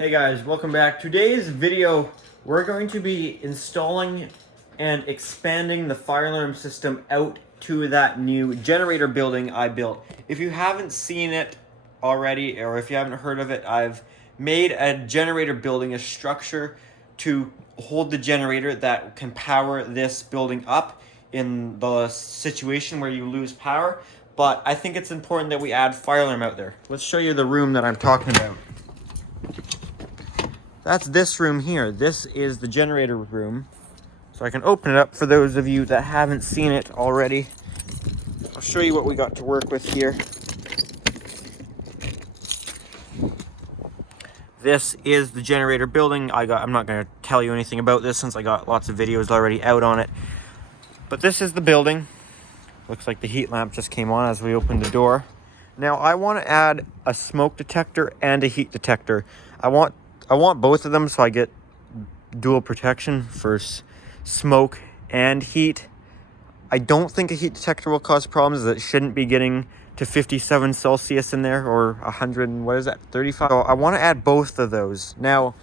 Hey guys, welcome back. Today's video, we're going to be installing and expanding the fire alarm system out to that new generator building I built. If you haven't seen it already, or if you haven't heard of it, I've made a generator building, a structure to hold the generator that can power this building up in the situation where you lose power. But I think it's important that we add fire alarm out there. Let's show you the room that I'm talking about. That's this room here. This is the generator room. So I can open it up for those of you that haven't seen it already. I'll show you what we got to work with here. This is the generator building. I'm not going to tell you anything about this since I got lots of videos already out on it. But this is the building. Looks like the heat lamp just came on as we opened the door. Now I want to add a smoke detector and a heat detector. I want both of them so I get dual protection for smoke and heat. I don't think a heat detector will cause problems. It shouldn't be getting to 57 Celsius in there, or 100, what is that, 35? So I want to add both of those. Now,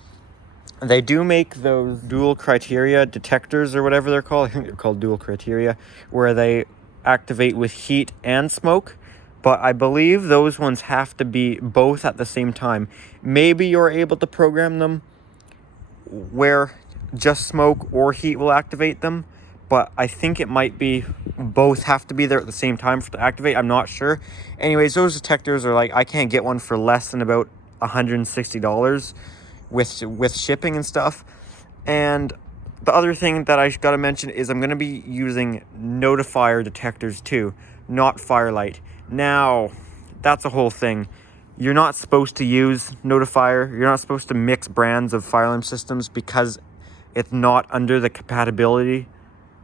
they do make those dual criteria detectors or whatever they're called. I think they're called dual criteria, where they activate with heat and smoke. But I believe those ones have to be both at the same time. Maybe you're able to program them where just smoke or heat will activate them, but I think it might be both have to be there at the same time to activate. I'm not sure. Anyways, those detectors are like, I can't get one for less than about $160 with shipping and stuff. And the other thing that I got to mention is I'm going to be using notifier detectors too, not firelight. Now, that's a whole thing. You're not supposed to use notifier. You're not supposed to mix brands of fire alarm systems because it's not under the compatibility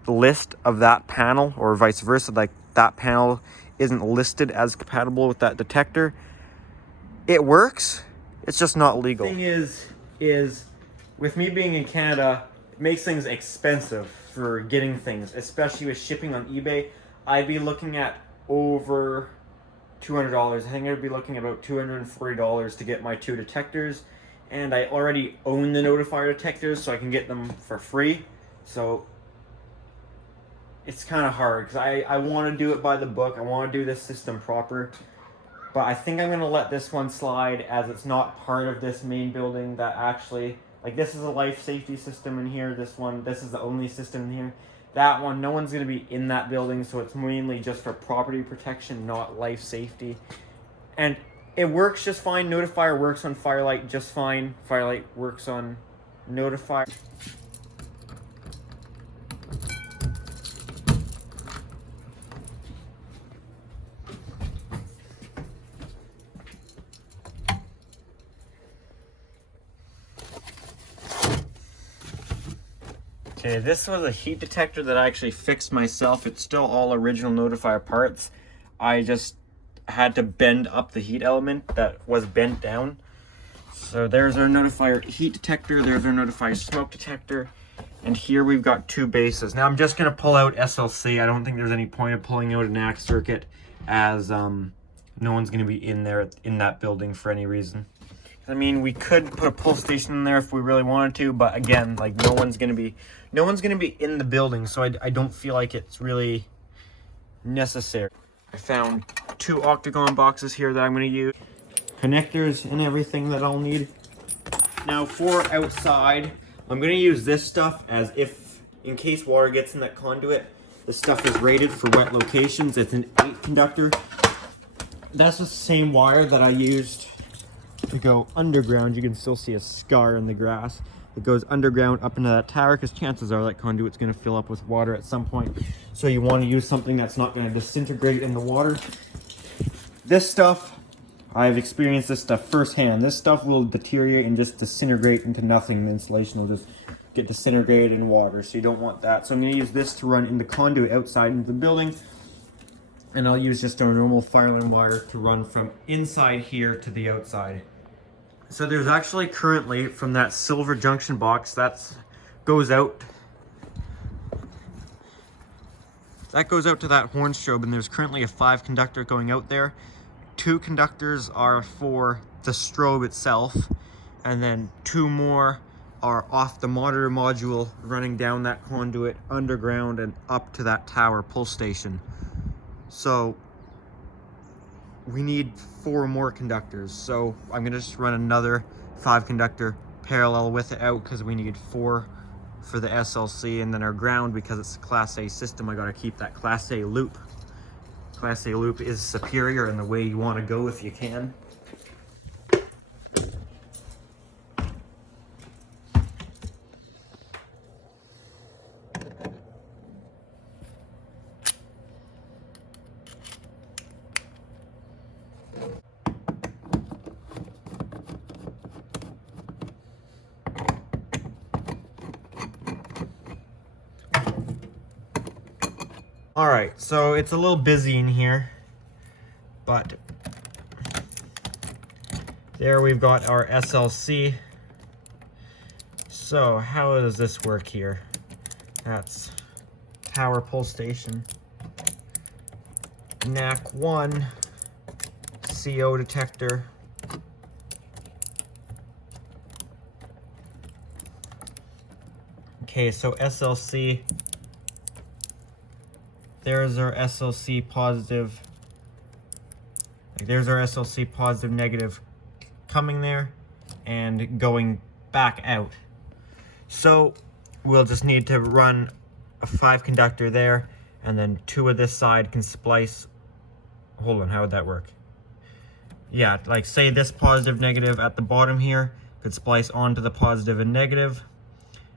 list of that panel, or vice versa. Like, that panel isn't listed as compatible with that detector. It works. It's just not legal. The thing is with me being in Canada, it makes things expensive for getting things, especially with shipping on eBay. I'd be looking at over $200. I think I'd be looking at about $240 to get my two detectors, and I already own the notifier detectors, so I can get them for free. So it's kind of hard because I want to do it by the book. I want to do this system proper, but I think I'm going to let this one slide as it's not part of this main building that actually, like, this is a life safety system in here. This is the only system in here. That one, no one's going to be in that building, so it's mainly just for property protection, not life safety. And it works just fine. Notifier works on firelight just fine. Firelight works on notifier. Okay, this was a heat detector that I actually fixed myself. It's still all original notifier parts. I just had to bend up the heat element that was bent down. So there's our notifier heat detector, there's our notifier smoke detector, and here we've got two bases. Now I'm just going to pull out SLC. I don't think there's any point of pulling out an AX circuit, as no one's going to be in there in that building for any reason. I mean, we could put a pull station in there if we really wanted to, but again, like, no one's gonna be in the building, so I don't feel like it's really necessary. I found two octagon boxes here that I'm gonna use, connectors and everything that I'll need. Now for outside, I'm gonna use this stuff as if, in case water gets in that conduit, this stuff is rated for wet locations. It's an 8 conductor. That's the same wire that I used to go underground. You can still see a scar in the grass. It goes underground up into that tower because chances are that conduit's going to fill up with water at some point. So you want to use something that's not going to disintegrate in the water. This stuff, I've experienced this stuff firsthand. This stuff will deteriorate and just disintegrate into nothing. The insulation will just get disintegrated in water, so you don't want that. So I'm going to use this to run in the conduit outside into the building. And I'll use just our normal fire alarm wire to run from inside here to the outside. So there's actually currently, from that silver junction box that goes out to that horn strobe, and there's currently a 5 conductor going out there. 2 conductors are for the strobe itself, and then 2 more are off the monitor module running down that conduit underground and up to that tower pull station. So we need 4 more conductors. So I'm gonna just run another 5 conductor parallel with it out because we need 4 for the SLC, and then our ground, because it's a Class A system, I gotta keep that Class A loop. Class A loop is superior in the way you wanna go if you can. All right, so it's a little busy in here, but there we've got our SLC. So how does this work here? That's tower pull station. NAC 1 CO detector. Okay, so SLC. There's our SLC positive. There's our SLC positive negative coming there and going back out. So we'll just need to run a 5 conductor there, and then 2 of this side can splice. Hold on, how would that work? Yeah, like say this positive negative at the bottom here could splice onto the positive and negative,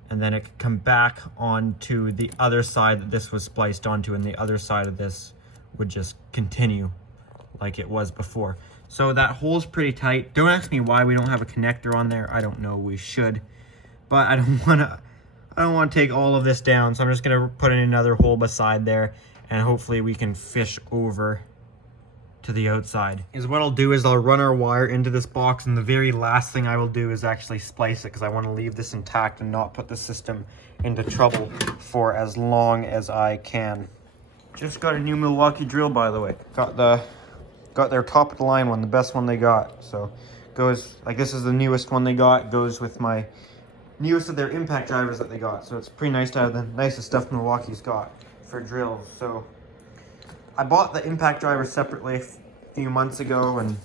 and then it could come back onto the other side that this was spliced onto, and the other side of this would just continue like it was before. So that hole's pretty tight. Don't ask me why we don't have a connector on there. I don't know, we should. But I don't want to take all of this down, so I'm just gonna put in another hole beside there, and hopefully we can fish over to the outside. What I'll do is I'll run our wire into this box, and the very last thing I will do is actually splice it, because I want to leave this intact and not put the system into trouble for as long as I can. Just got a new Milwaukee drill, by the way. Got their top of the line one, the best one they got. So goes like, this is the newest one they got. Goes with my newest of their impact drivers that they got. So it's pretty nice to have the nicest stuff Milwaukee's got for drills. So I bought the impact driver separately a few months ago, and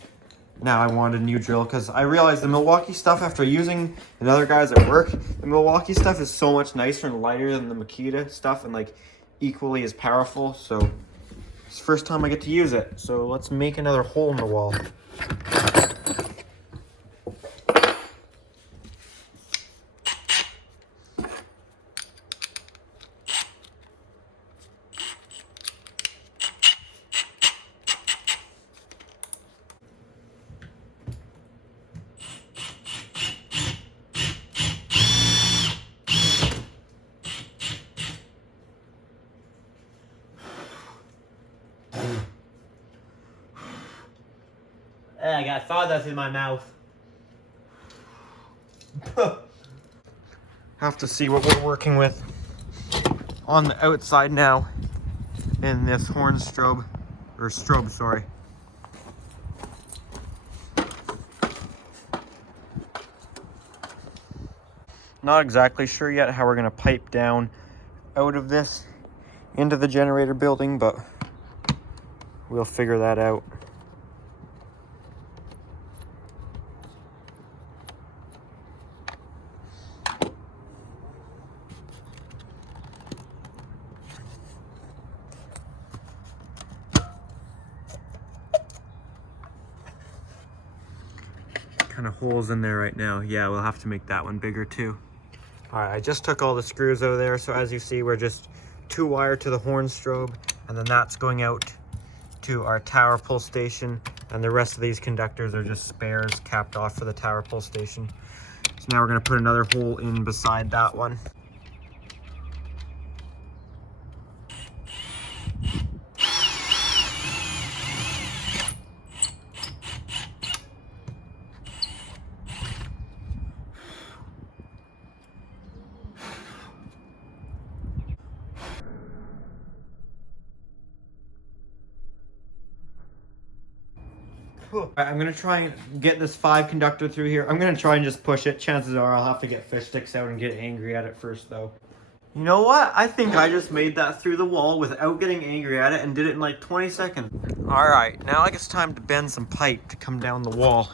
now I wanted a new drill because I realized the Milwaukee stuff, after using the other guys at work, the Milwaukee stuff is so much nicer and lighter than the Makita stuff, and like equally as powerful. So it's the first time I get to use it. So let's make another hole in the wall. I got sawdust in my mouth. Have to see what we're working with on the outside now in this horn strobe, or strobe, sorry. Not exactly sure yet how we're gonna pipe down out of this into the generator building, but we'll figure that out. Kind of holes in there right now. Yeah, we'll have to make that one bigger too. All right, I just took all the screws out of there, so as you see, we're just 2 wire to the horn strobe, and then that's going out to our tower pull station, and the rest of these conductors are just spares capped off for the tower pull station. So now we're going to put another hole in beside that one. Alright, I'm gonna try and get this 5 conductor through here. I'm gonna try and just push it. Chances are I'll have to get fish sticks out and get angry at it first though. You know what? I think I just made that through the wall without getting angry at it and did it in like 20 seconds. Alright, now I guess it's time to bend some pipe to come down the wall.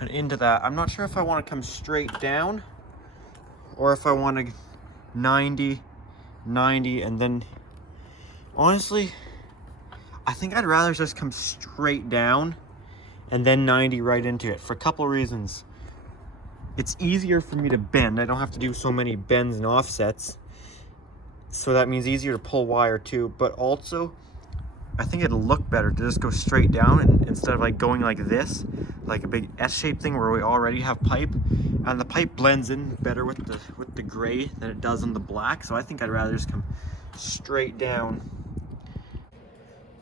And into that. I'm not sure if I want to come straight down or if I want to 90, 90, and then honestly, I think I'd rather just come straight down and then 90 right into it for a couple of reasons. It's easier for me to bend. I don't have to do so many bends and offsets. So that means easier to pull wire too, but also I think it'll look better to just go straight down and, instead of like going like this, like a big S-shaped thing where we already have pipe, and the pipe blends in better with the gray than it does on the black. So I think I'd rather just come straight down.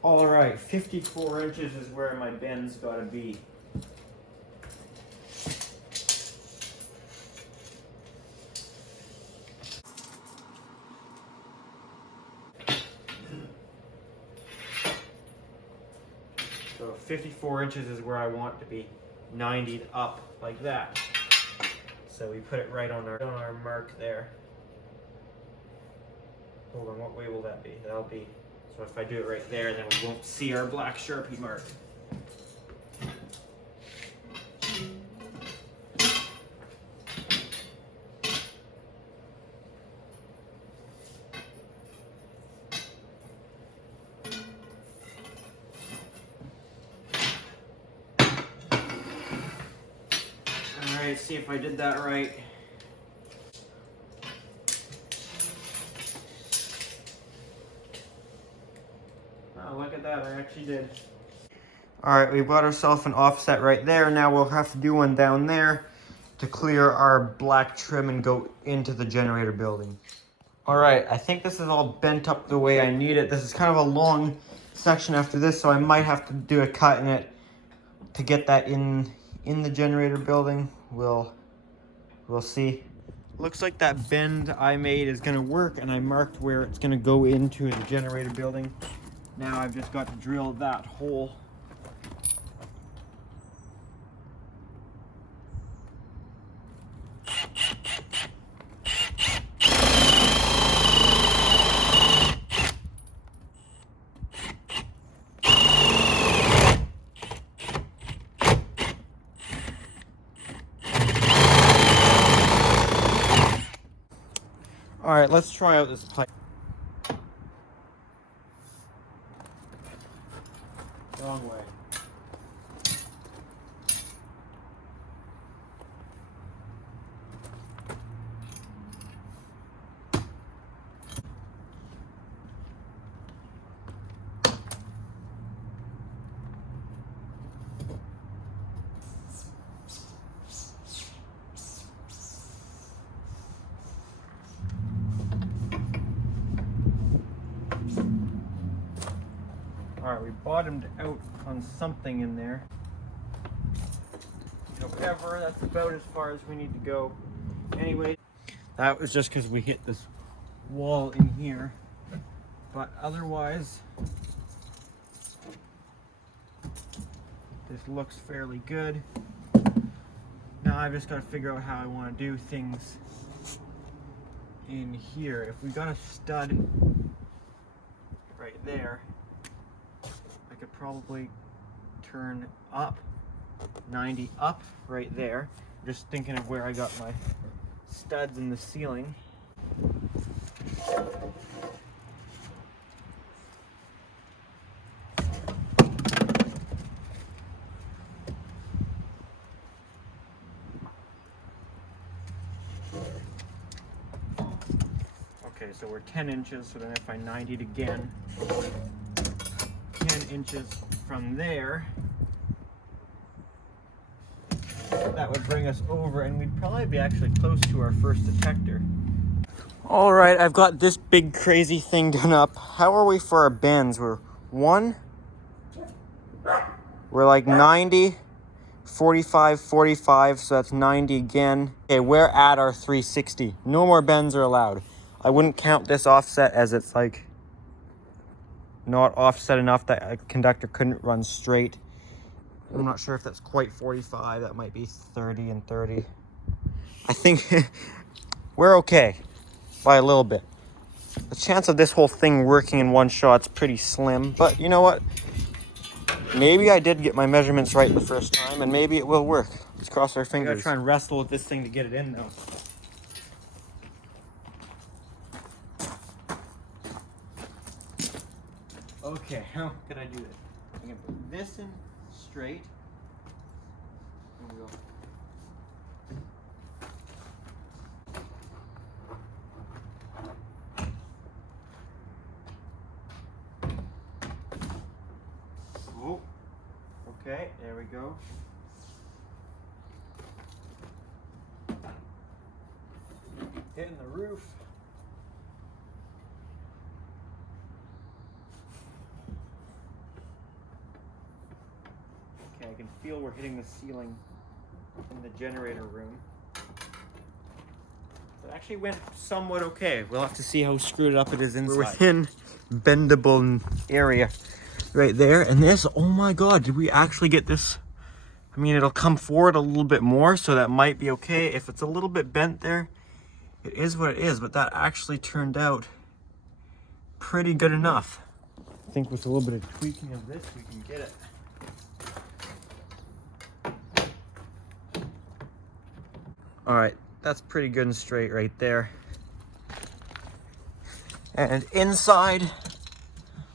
All right, 54 inches is where my bend's got to be. So 54 inches is where I want to be, 90 up like that. So we put it right on our mark there. Hold on, what way will that be? That'll be, so if I do it right there, then we won't see our black Sharpie mark. Alright, see if I did that right. Oh, look at that, I actually did. Alright, we've got ourselves an offset right there. Now we'll have to do one down there to clear our black trim and go into the generator building. Alright, I think this is all bent up the way I need it. This is kind of a long section after this, so I might have to do a cut in it to get that in the generator building. We'll see. Looks like that bend I made is gonna work, and I marked where it's gonna go into the generator building. Now I've just got to drill that hole. All right, let's try out this pipe. Wrong way. Alright, we bottomed out on something in there. However, that's about as far as we need to go. Anyway, that was just because we hit this wall in here. But otherwise, this looks fairly good. Now I've just got to figure out how I want to do things in here. If we got a stud right there, I could probably turn up 90 up right there. I'm just thinking of where I got my studs in the ceiling. Okay, so we're 10 inches, so then if I 90'd again, 10 inches from there, that would bring us over, and we'd probably be actually close to our first detector. All right, I've got this big crazy thing done up. How are we for our bends? We're like 90, 45, 45, so that's 90 again. Okay, we're at our 360. No more bends are allowed. I wouldn't count this offset as it's like not offset enough that a conductor couldn't run straight. I'm not sure if that's quite 45. That might be 30 and 30. I think we're okay by a little bit. The chance of this whole thing working in one shot's pretty slim, but you know what? Maybe I did get my measurements right the first time, and maybe it will work. Let's cross our fingers. I gotta try and wrestle with this thing to get it in, though. Okay, how can I do this? I'm gonna put this in straight. There we go. Oh, okay, there we go. Hitting the roof. Okay, I can feel we're hitting the ceiling in the generator room. It actually went somewhat okay. We'll have to see how screwed up it is inside. We're within bendable area right there. And this, oh my God, did we actually get this? I mean, it'll come forward a little bit more, so that might be okay. If it's a little bit bent there, it is what it is, but that actually turned out pretty good enough. I think with a little bit of tweaking of this, we can get it. All right, that's pretty good and straight right there. And inside,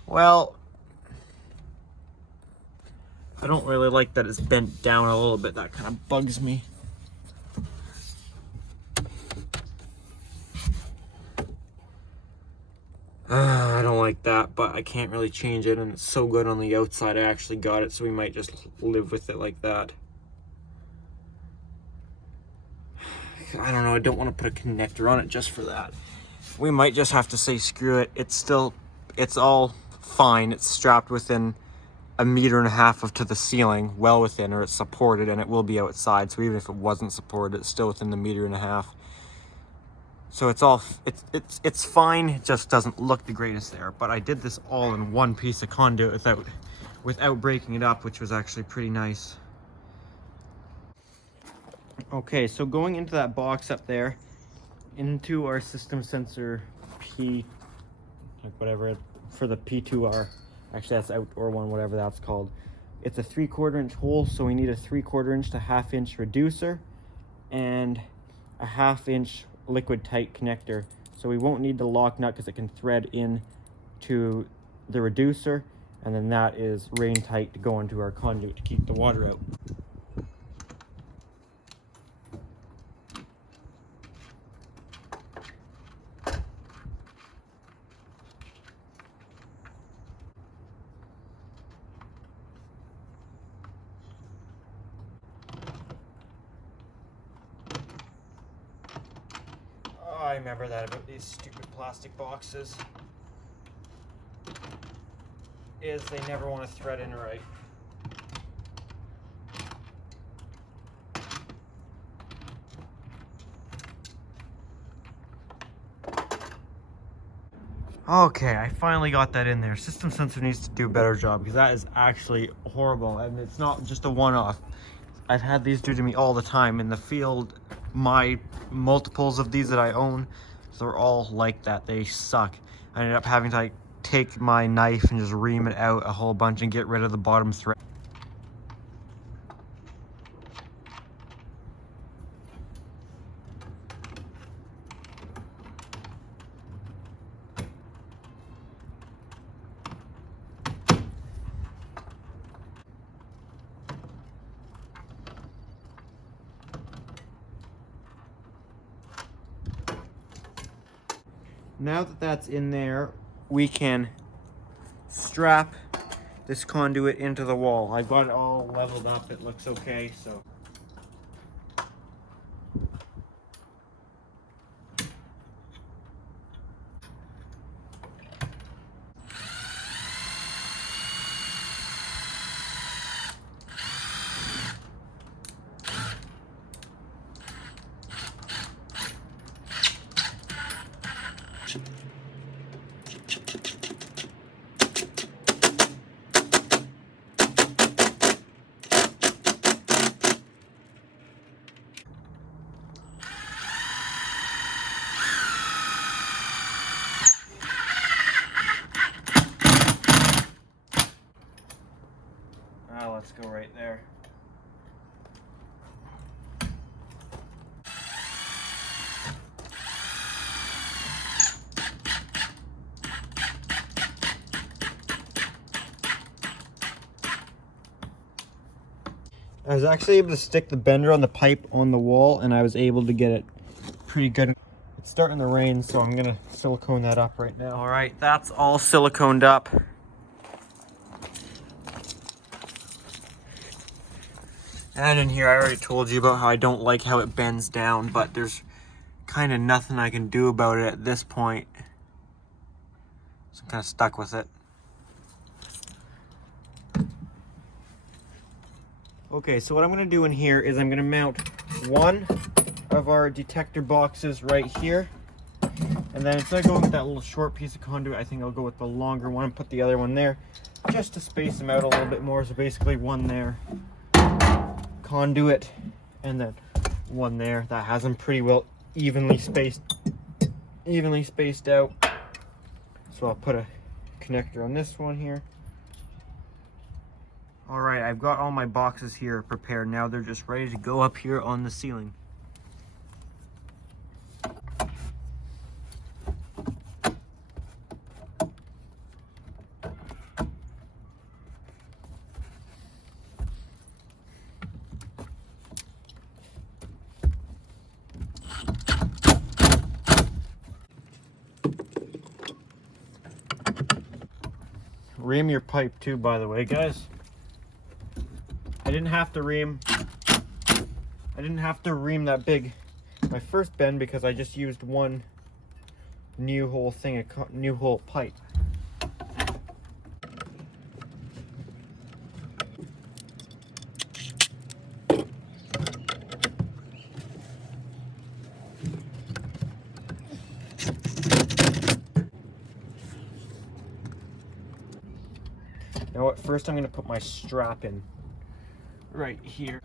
well, I don't really like that it's bent down a little bit. That kind of bugs me. I don't like that, but I can't really change it, and it's so good on the outside. I actually got it, so we might just live with it like that. I don't know, I don't want to put a connector on it just for that. We might just have to say screw it. It's all fine. It's strapped within 1.5 meters to the ceiling, well within, or it's supported, and it will be outside. So even if it wasn't supported, it's still within the 1.5 meters. So it's fine. It just doesn't look the greatest there. But I did this all in one piece of conduit without breaking it up, which was actually pretty nice. Okay, so going into that box up there, into our system sensor P, like whatever, for the P2R, actually that's outdoor one, whatever that's called. It's a 3/4 inch hole, so we need a 3/4 inch to 1/2 inch reducer and a 1/2 inch liquid tight connector. So we won't need the lock nut because it can thread in to the reducer, and then that is rain tight to go into our conduit to keep the water out. I remember that about these stupid plastic boxes, is they never want to thread in right. Okay, I finally got that in there. System sensor needs to do a better job because that is actually horrible, and it's not just a one-off. I've had these do to me all the time in the field. My multiples of these that I own, they're all like that. They suck. I ended up having to like take my knife and just ream it out a whole bunch and get rid of the bottom thread. Now that that's in there, we can strap this conduit into the wall. I've got it all leveled up. It looks okay, so. I was actually able to stick the bender on the pipe on the wall, and I was able to get it pretty good. It's starting to rain, so I'm gonna silicone that up right now. All right, that's all siliconed up. And in here, I already told you about how I don't like how it bends down, but there's kind of nothing I can do about it at this point. So I'm kind of stuck with it. Okay, so what I'm gonna do in here is I'm gonna mount one of our detector boxes right here. And then instead of going with that little short piece of conduit, I think I'll go with the longer one and put the other one there, just to space them out a little bit more. So basically one there, conduit, and then one there. That has them pretty well evenly spaced out. So I'll put a connector on this one here. All right, I've got all my boxes here prepared. Now they're just ready to go up here on the ceiling. Ream your pipe too, by the way, guys. I didn't have to ream that big my first bend because I just used one new hole pipe. Now what, first I'm going to put my strap in right here.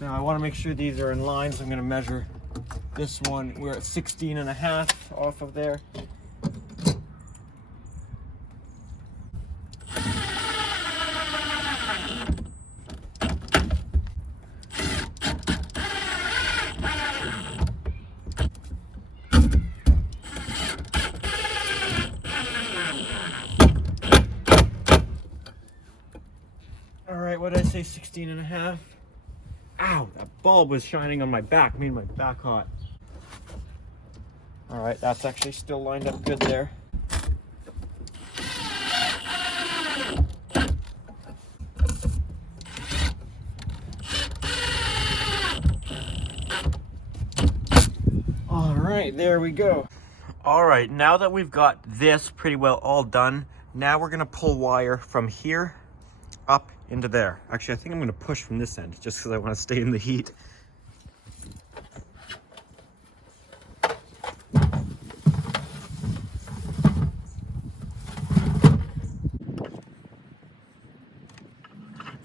Now I want to make sure these are in line, so I'm going to measure this one. We're at 16.5 off of there. What did I say, 16.5? Ow, that bulb was shining on my back, made my back hot. All right, that's actually still lined up good there. All right, there we go. All right, now that we've got this pretty well all done, now we're gonna pull wire from here up into there. Actually, I think I'm gonna push from this end just because I want to stay in the heat.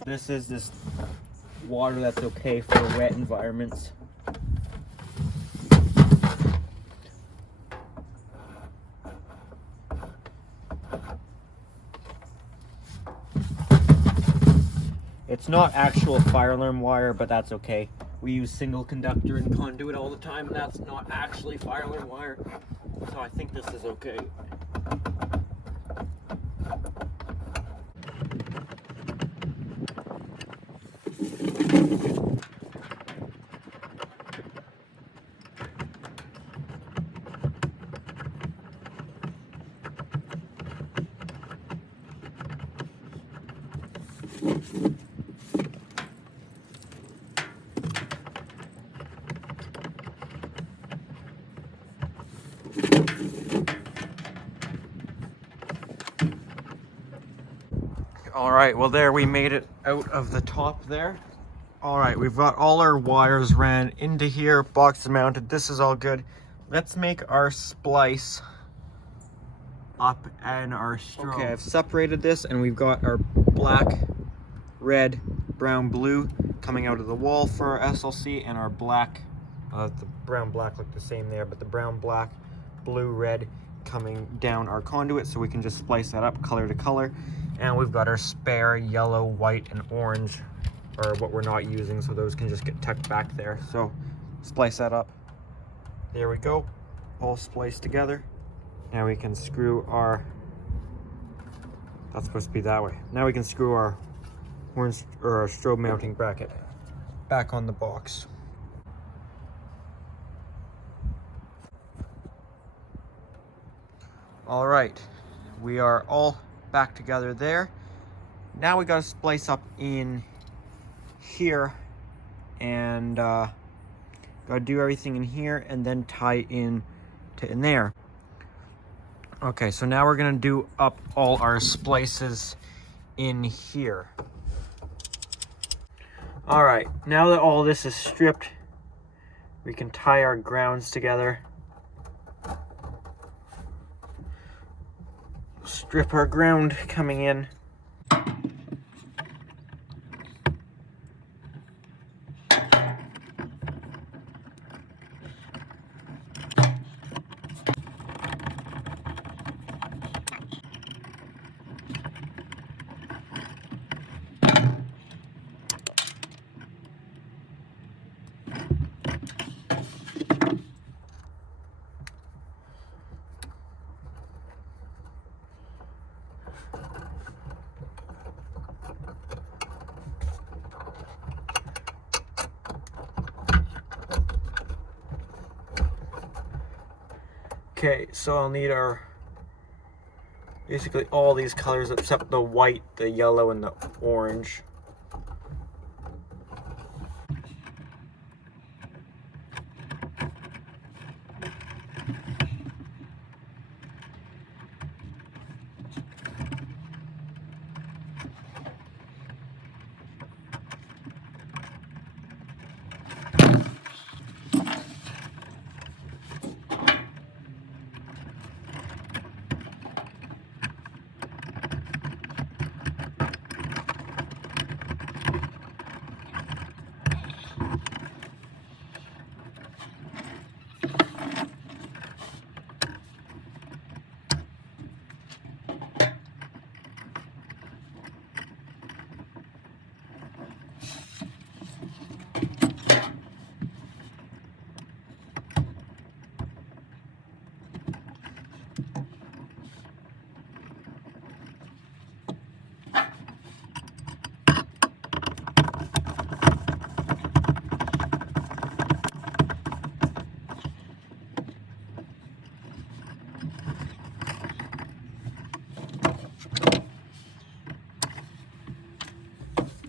This is this water that's okay for wet environments. It's not actual fire alarm wire, but that's okay. We use single conductor and conduit all the time, and that's not actually fire alarm wire. So I think this is okay. All right, well there, we made it out of the top there. All right, we've got all our wires ran into here, boxes mounted, this is all good. Let's make our splice up and our strobe. Okay, I've separated this and we've got our black, red, brown, blue coming out of the wall for our SLC, and our black, the brown, black look the same there, but the brown, black, blue, red coming down our conduit, so we can just splice that up color to color. And we've got our spare yellow, white, and orange, or what we're not using, so those can just get tucked back there. So splice that up. There we go, all spliced together. Now we can screw our, that's supposed to be that way. Now we can screw our horn or our strobe mounting bracket back on the box. All right, we are all back together there. Now we got to splice up in here and got to do everything in here and then tie in to in there. Okay, so now we're gonna do up all our splices in here. All right, now that all this is stripped, we can tie our grounds together. Strip our ground coming in. Okay, so I'll need our, basically all these colors except the white, the yellow, and the orange.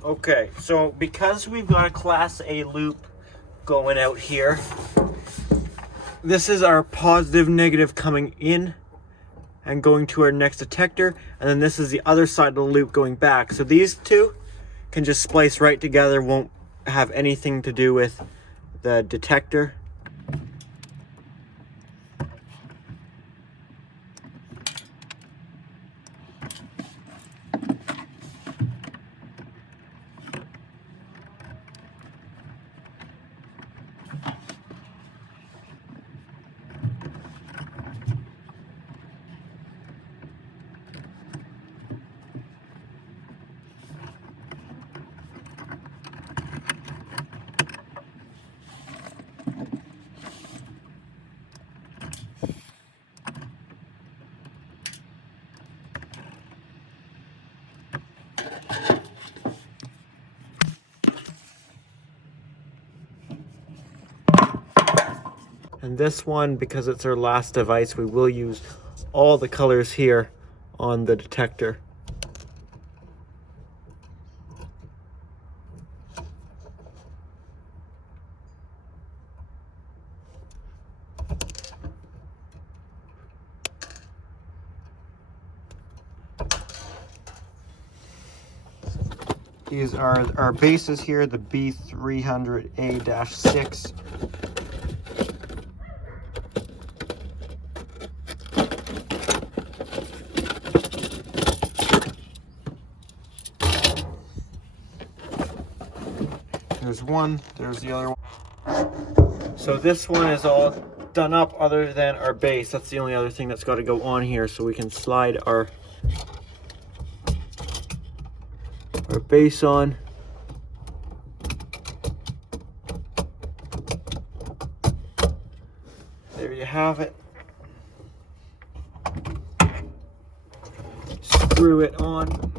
Okay, so because we've got a Class A loop going out here, this is our positive, negative coming in and going to our next detector, and then this is the other side of the loop going back. So these two can just splice right together, won't have anything to do with the detector. And this one, because it's our last device, we will use all the colors here on the detector. These are our bases here, the B300A-6. There's one, there's the other one. So this one is all done up other than our base. That's the only other thing that's got to go on here, so we can slide our base on. have it. Screw it on.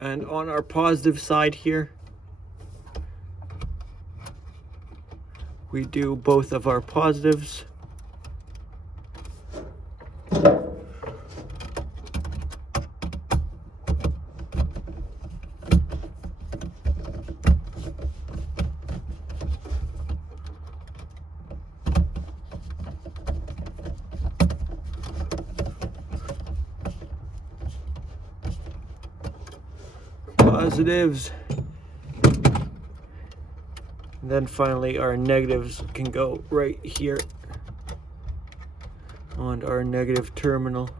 And on our positive side here, we do both of our positives. Positives. And then finally our negatives can go right here on our negative terminal.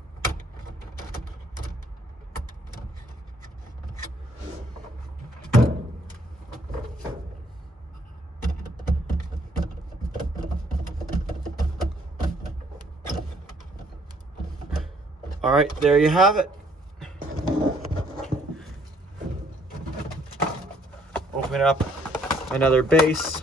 All right, there you have it. Open up another base.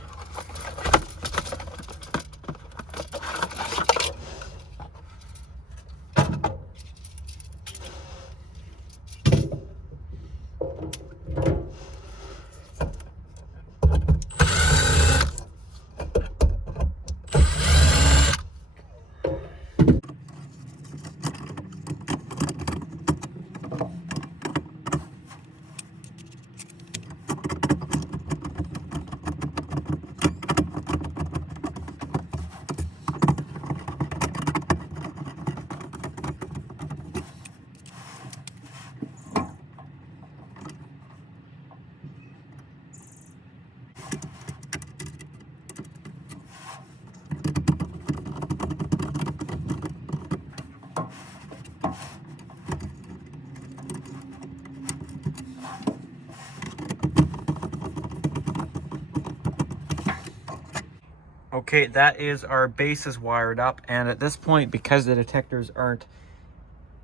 Okay, that is our bases wired up, and at this point, because the detectors aren't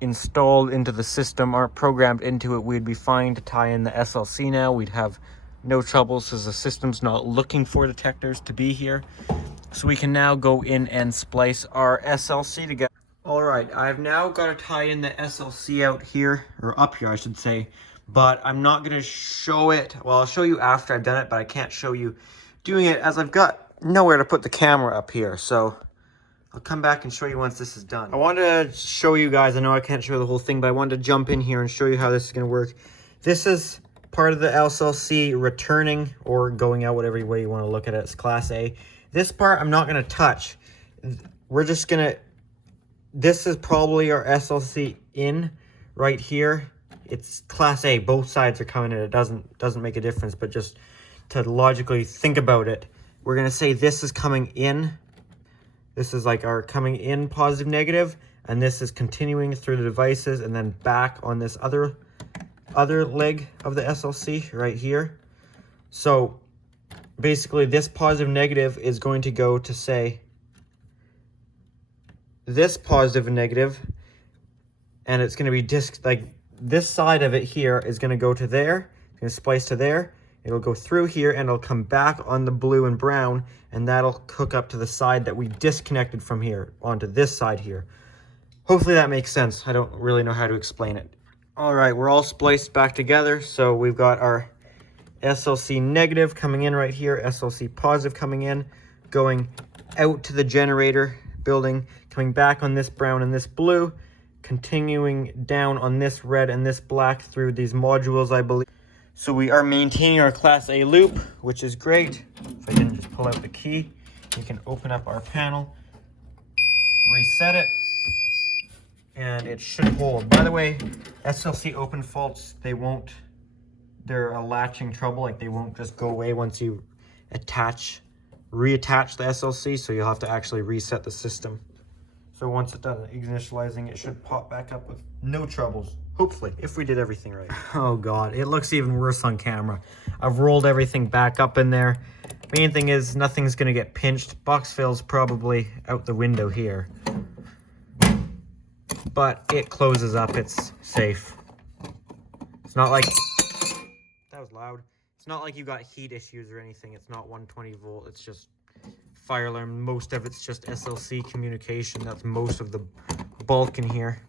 installed into the system, aren't programmed into it, we'd be fine to tie in the SLC now. We'd have no troubles because the system's not looking for detectors to be here. So we can now go in and splice our SLC together. All right, I've now got to tie in the SLC out here, or up here I should say, but I'm not going to show it. Well, I'll show you after I've done it, but I can't show you doing it as I've got nowhere to put the camera up here. So I'll come back and show you once this is done. I wanted to show you guys, I know I can't show the whole thing, but I wanted to jump in here and show you how this is going to work. This is part of the SLC returning or going out, whatever way you want to look at it. It's Class A. This part I'm not going to touch. We're just going to, this is probably our SLC in right here. It's Class A. Both sides are coming in. It doesn't make a difference, but just to logically think about it, we're going to say this is coming in. This is like our coming in positive, negative, and this is continuing through the devices and then back on this other leg of the SLC right here. So basically this positive, negative is going to go to say this positive and negative, and it's going to be like this side of it here is going to go to there. It's going to splice to there. It'll go through here and it'll come back on the blue and brown, and that'll hook up to the side that we disconnected from here onto this side here. Hopefully that makes sense. I don't really know how to explain it. All right, we're all spliced back together. So we've got our SLC negative coming in right here, SLC positive coming in, going out to the generator building, coming back on this brown and this blue, continuing down on this red and this black through these modules, I believe. So we are maintaining our Class A loop, which is great. If I didn't just pull out the key, you can open up our panel, reset it, and it should hold. By the way, SLC open faults, they're a latching trouble. Like, they won't just go away once you reattach the SLC, so you'll have to actually reset the system. So once it's done initializing, it should pop back up with no troubles. Hopefully, if we did everything right. Oh God, it looks even worse on camera. I've rolled everything back up in there. Main thing is nothing's gonna get pinched. Box fill's probably out the window here. But it closes up, it's safe. It's not like, that was loud. It's not like you got heat issues or anything. It's not 120 volt, it's just fire alarm. Most of it's just SLC communication. That's most of the bulk in here.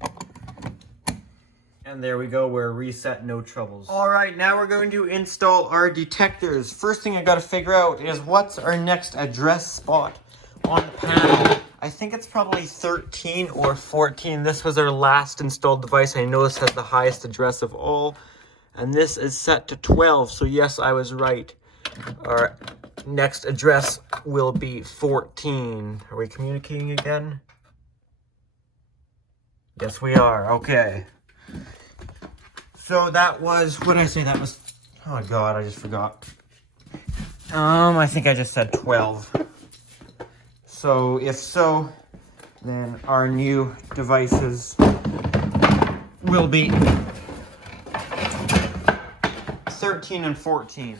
And there we go, we're reset, no troubles. All right, now we're going to install our detectors. First thing I gotta figure out is what's our next address spot on the panel. I think it's probably 13 or 14. This was our last installed device. I know this has the highest address of all. And this is set to 12, so yes, I was right. Our next address will be 14. Are we communicating again? Yes, we are, okay. So that was, what did I say that was? Oh God, I just forgot. I think I just said 12. So if so, then our new devices will be 13 and 14.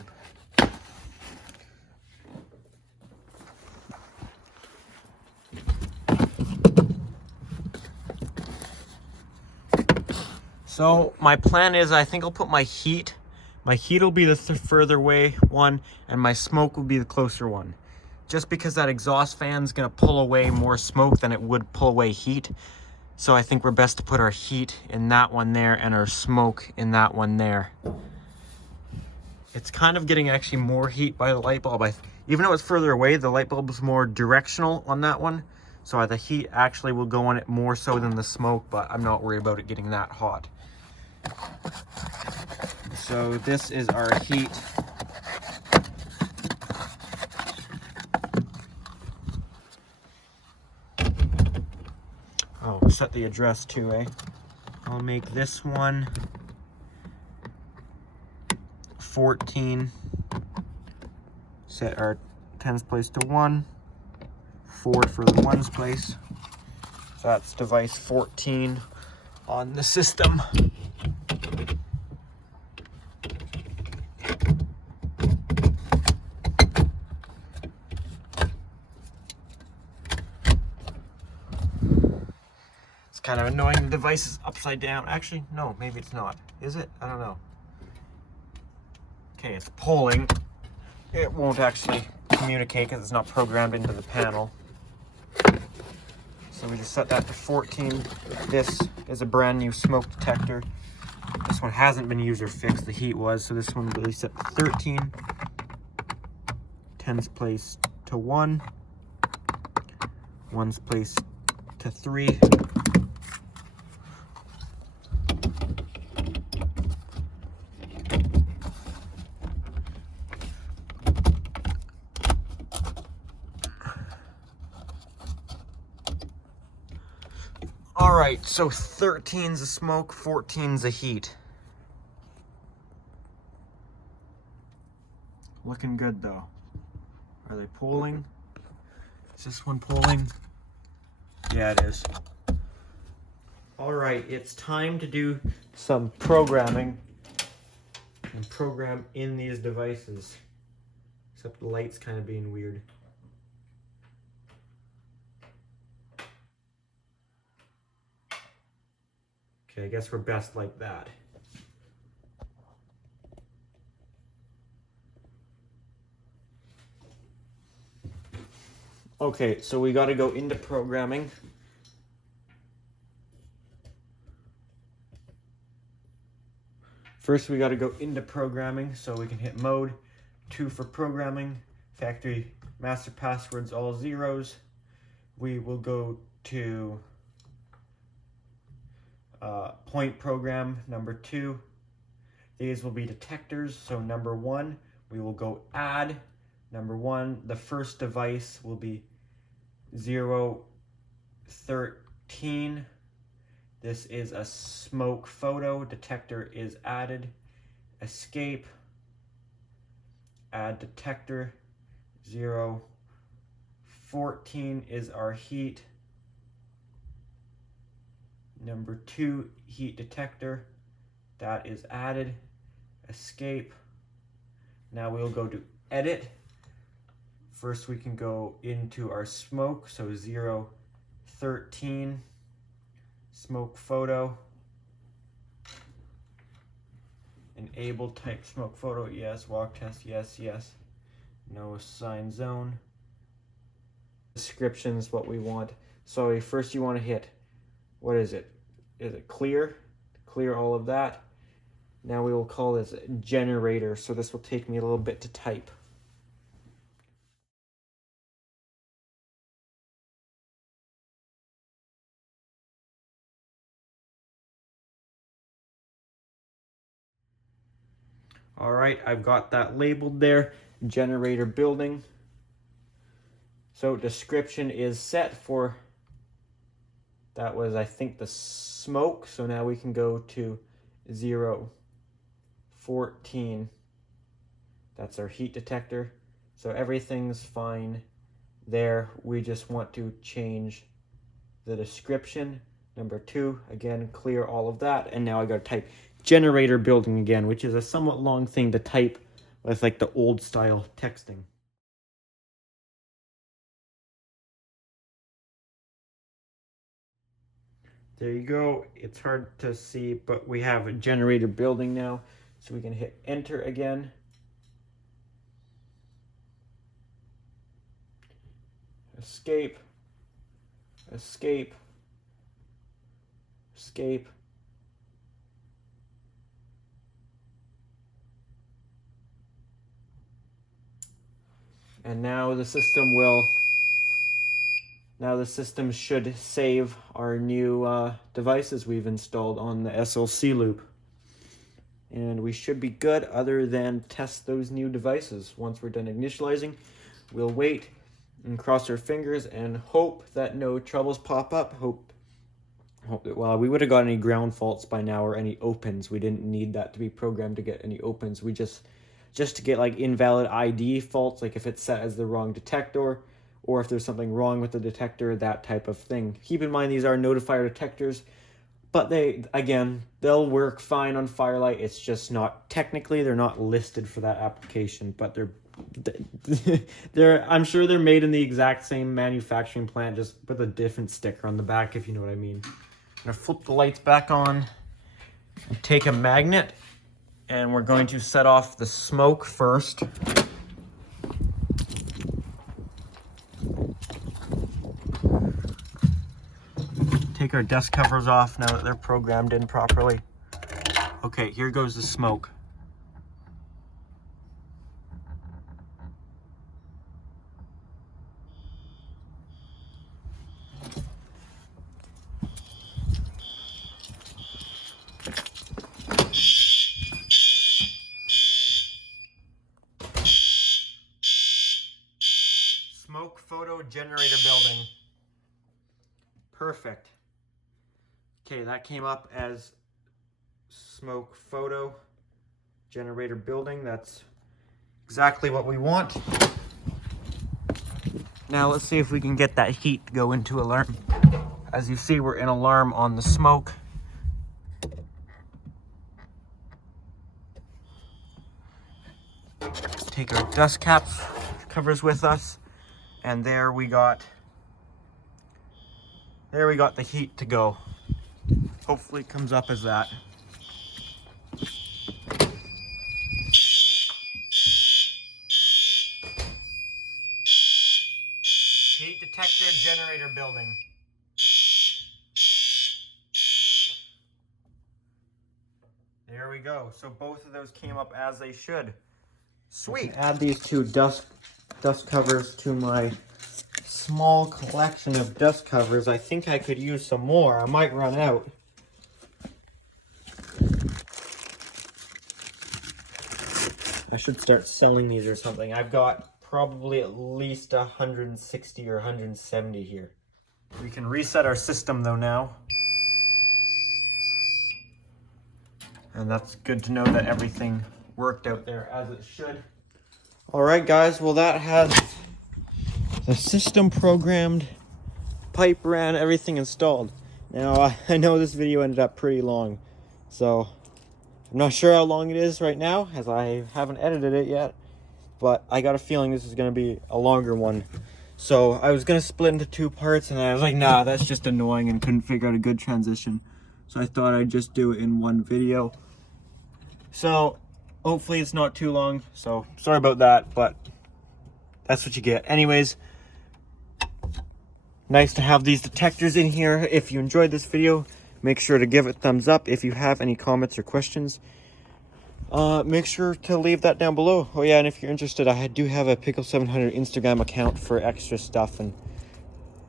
So my plan is I think I'll put my heat will be the further away one, and my smoke will be the closer one. Just because that exhaust fan's gonna pull away more smoke than it would pull away heat. So I think we're best to put our heat in that one there and our smoke in that one there. It's kind of getting actually more heat by the light bulb. Even though it's further away, the light bulb is more directional on that one. So the heat actually will go on it more so than the smoke, but I'm not worried about it getting that hot. So this is our heat. Oh, set the address too, eh? I'll make this one 14. Set our tens place to 1. 4 for the ones place. So that's device 14 on the system. It's kind of annoying, the device is upside down. Actually, no, maybe it's not. Is it? I don't know. Okay, it's polling. It won't actually communicate because it's not programmed into the panel. So we just set that to 14. This is a brand new smoke detector. This one hasn't been user fixed, the heat was, so this one will be set to 13. Tens place to 1. Ones place to 3. All right, so 13's a smoke, 14's a heat. Looking good though. Are they pulling? Is this one pulling? Yeah, it is. All right, it's time to do some programming and program in these devices. Except the light's kind of being weird. Okay, I guess we're best like that. Okay, so we got to go into programming. First, we got to go into programming, so we can hit mode. 2 for programming. Factory master passwords all zeros. We will go to point program number 2. These will be detectors. So number 1, we will go add. Number 1, the first device will be 013. This is a smoke photo. Detector is added. Escape. Add detector. 014 is our heat. Number 2, heat detector. That is added. Escape. Now we'll go to edit. First we can go into our smoke, so 013, smoke photo. Enable type smoke photo, yes. Walk test, yes, yes. No assign zone. Description is what we want. So first you want to hit, what is it? Is it clear? Clear all of that. Now we will call this generator. So this will take me a little bit to type. All right, I've got that labeled there, generator building. So description is set for, that was, I think, the smoke. So now we can go to 014. That's our heat detector. So everything's fine there. We just want to change the description. Number 2, again, clear all of that. And now I got to type generator building again, which is a somewhat long thing to type with like the old style texting. There you go. It's hard to see, but we have a generator building now. So we can hit enter again. Escape. Escape. Escape. And now the system will, now the system should save our new devices we've installed on the SLC loop. And we should be good other than test those new devices. Once we're done initializing, we'll wait and cross our fingers and hope that no troubles pop up. Hope that, well, we would have got any ground faults by now or any opens. We didn't need that to be programmed to get any opens. We just to get like invalid ID faults, like if it's set as the wrong detector or if there's something wrong with the detector, that type of thing. Keep in mind these are notifier detectors, but they'll work fine on Firelight. It's just not, technically they're not listed for that application, but I'm sure they're made in the exact same manufacturing plant, just with a different sticker on the back, if you know what I mean. I'm gonna flip the lights back on and take a magnet, and we're going to set off the smoke first. Take our dust covers off now that they're programmed in properly. Okay, here goes the smoke. Smoke photo generator building. Perfect. Okay, that came up as smoke photo generator building. That's exactly what we want. Now let's see if we can get that heat to go into alarm. As you see, we're in alarm on the smoke. Take our dust caps covers with us, and there we got the heat to go. Hopefully it comes up as that. Heat detector generator building. There we go. So both of those came up as they should. Sweet. Add these two dust covers to my small collection of dust covers. I think I could use some more. I might run out. I should start selling these or something. I've got probably at least 160 or 170 here. We can reset our system though now. And that's good to know that everything worked out there as it should. All right, guys. Well, that has the system programmed, pipe ran, everything installed. Now, I know this video ended up pretty long, so I'm not sure how long it is right now, as I haven't edited it yet, but I got a feeling this is going to be a longer one. So I was going to split into 2 parts, and I was like, nah, that's just annoying, and couldn't figure out a good transition. So I thought I'd just do it in one video. So hopefully it's not too long. So sorry about that, but that's what you get. Anyways, nice to have these detectors in here. If you enjoyed this video, make sure to give it a thumbs up. If you have any comments or questions, make sure to leave that down below. Oh yeah, and if you're interested, I do have a Pickle 700 Instagram account for extra stuff and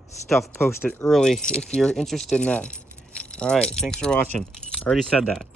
stuff posted early if you're interested in that. All right, thanks for watching. I already said that.